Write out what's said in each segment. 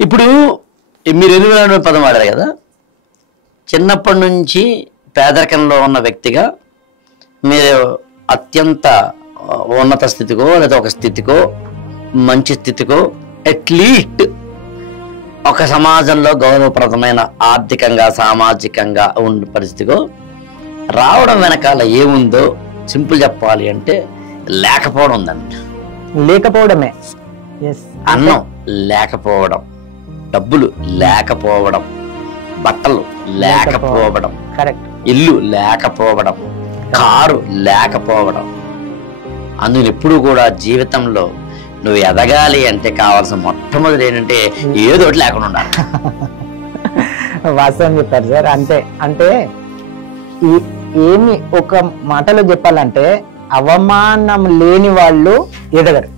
ఇప్పుడు మీరు ఎదుగుదల పదం వాడారు కదా, చిన్నప్పటి నుంచి పేదరికంలో ఉన్న వ్యక్తిగా మీరు అత్యంత ఉన్నత స్థితికో లేదా ఒక స్థితికో మంచి స్థితికో అట్లీస్ట్ ఒక సమాజంలో గౌరవప్రదమైన ఆర్థికంగా సామాజికంగా ఉన్న పరిస్థితికో రావడం వెనకాల ఏముందో సింపుల్ చెప్పాలి అంటే లేకపోవడం ఉందండి. లేకపోవడమే. అన్నం లేకపోవడం, డబ్బులు లేకపోవడం, బట్టలు లేకపోవడం, ఇల్లు లేకపోవడం, కారు లేకపోవడం. అందులో ఎప్పుడు కూడా జీవితంలో నువ్వు ఎదగాలి అంటే కావాల్సిన మొట్టమొదటి ఏంటంటే ఏదో ఒకటి లేకుండా ఉండాలి. వాస్తవం చెప్పారు సార్. అంటే ఏమి ఒక మాటలో చెప్పాలంటే అవమానం లేని వాళ్ళు ఎదగరు.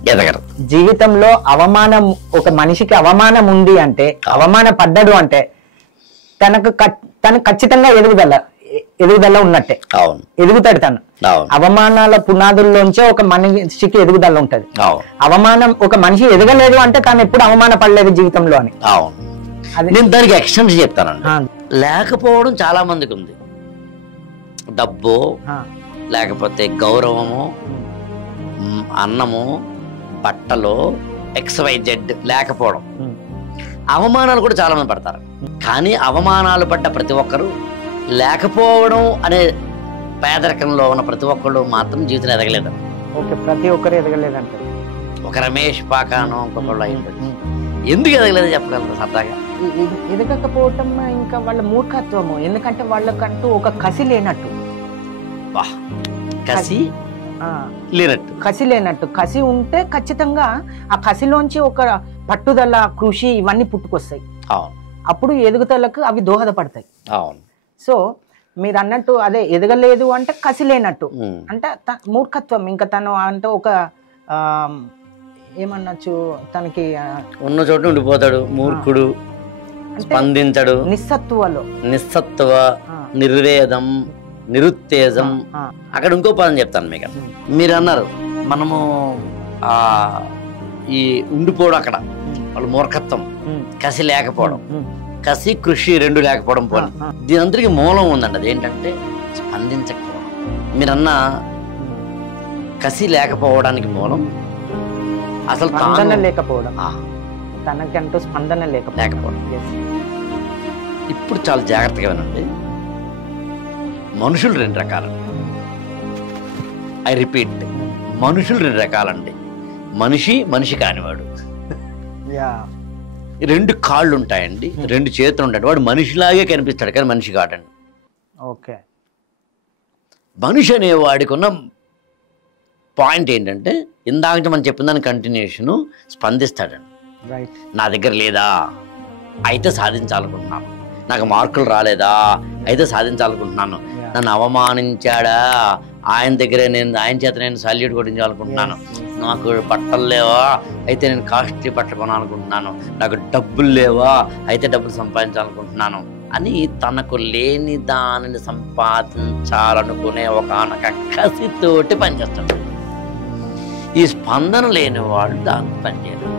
జీవితంలో అవమానం, ఒక మనిషికి అవమానం ఉంది అంటే, అవమాన పడ్డాడు అంటే తను ఖచ్చితంగా ఎదుగుదల ఉన్నట్టే. ఎదుగుతాడు తను. అవమానాల పునాదుల్లోంచే ఒక మనిషికి ఎదుగుదల ఉంటది. అవమానం, ఒక మనిషి ఎదగలేదు అంటే తను ఎప్పుడు అవమాన పడలేదు జీవితంలో అని. నేను దానికి ఎక్స్టెన్స్ చెప్తానండి. లేకపోవడం చాలా మందికి ఉంది. డబ్బు లేకపోతే గౌరవము, అన్నము, బట్టలు, XYZ లేకపోవడం. అవమానాలు కూడా చాలా మంది పడతారు. కానీ అవమానాలు పడ్డ ప్రతి ఒక్కరు లేకపోవడం అనే పేదరికంలో ఉన్న ప్రతి ఒక్కళ్ళు మాత్రం జీవితం ఎదగలేదు. ప్రతి ఒక్కరు ఎదగలేదంటే ఒక రమేష్ పాకాను ఇంకొకళ్ళు అయ్యింది. ఎందుకు ఎదగలేదు చెప్పగలరు సరదాగా? ఎదగకపోవటం ఇంకా వాళ్ళ మూర్ఖత్వము. ఎందుకంటే వాళ్ళకంటూ ఒక కసి లేనట్టు. కసి లేనట్టు. కసి ఉంటే ఖచ్చితంగా ఆ కసిలోంచి ఒక పట్టుదల, కృషి ఇవన్నీ పుట్టుకొస్తాయి. అప్పుడు ఎదుగుదలకు అవి దోహదపడతాయి. సో మీరు అన్నట్టు అదే ఎదగలేదు అంటే కసి లేనట్టు, అంటే మూర్ఖత్వం. ఇంకా తను అంటే ఒక ఏమన్నచ్చు, తనకి ఉన్న చోట ఉండిపోతాడు, మూర్ఖుడు, స్పందించడు, నిస్సత్వ, నిర్వేదం, నిరుత్తేజం. అక్కడ ఇంకో పదం చెప్తాను మీకు. మీరు అన్నారు మనము ఈ ఉండిపోవడం, అక్కడ వాళ్ళు మూర్ఖత్వం, కసి లేకపోవడం, కసి కృషి రెండు లేకపోవడం పోనీ. దీని అందరికి మూలం ఉందండి. అది ఏంటంటే స్పందించకపోవడం. మీరన్న కసి లేకపోవడానికి మూలం అసలు లేకపోవడం, తనకంటూ స్పందన లేకపోవడం. ఇప్పుడు చాలా జాగ్రత్తగా వినండి. మనుషులు రెండు రకాలండి. ఐ రిపీట్, మనుషులు రెండు రకాలండి. మనిషి కానివాడు. రెండు కాళ్ళు ఉంటాయండి, రెండు చేతులు ఉంటాయి. వాడు మనిషిలాగే కనిపిస్తాడు కానీ మనిషి కాడండి. మనిషి అనేవాడికి ఉన్న పాయింట్ ఏంటంటే ఇందాక మనం చెప్పిన దాని కంటిన్యూషన్, స్పందిస్తాడండి. నా దగ్గర లేదా అయితే సాధించాలనుకుంటున్నాను, నాకు మార్కులు రాలేదా అయితే సాధించాలనుకుంటున్నాను, నన్ను అవమానించాడా ఆయన చేత నేను సాల్యూట్ కొట్టించాలనుకుంటున్నాను, నాకు బట్టలు లేవా అయితే నేను కాస్ట్లీ బట్టలు కొనాలనుకుంటున్నాను, నాకు డబ్బులు లేవా అయితే డబ్బులు సంపాదించాలనుకుంటున్నాను అని తనకు లేని దానిని సంపాదించాలనుకునే ఒక కసితోటి పనిచేస్తాడు. ఈ స్పందన లేని వాళ్ళు దానికి పనిచేయరు.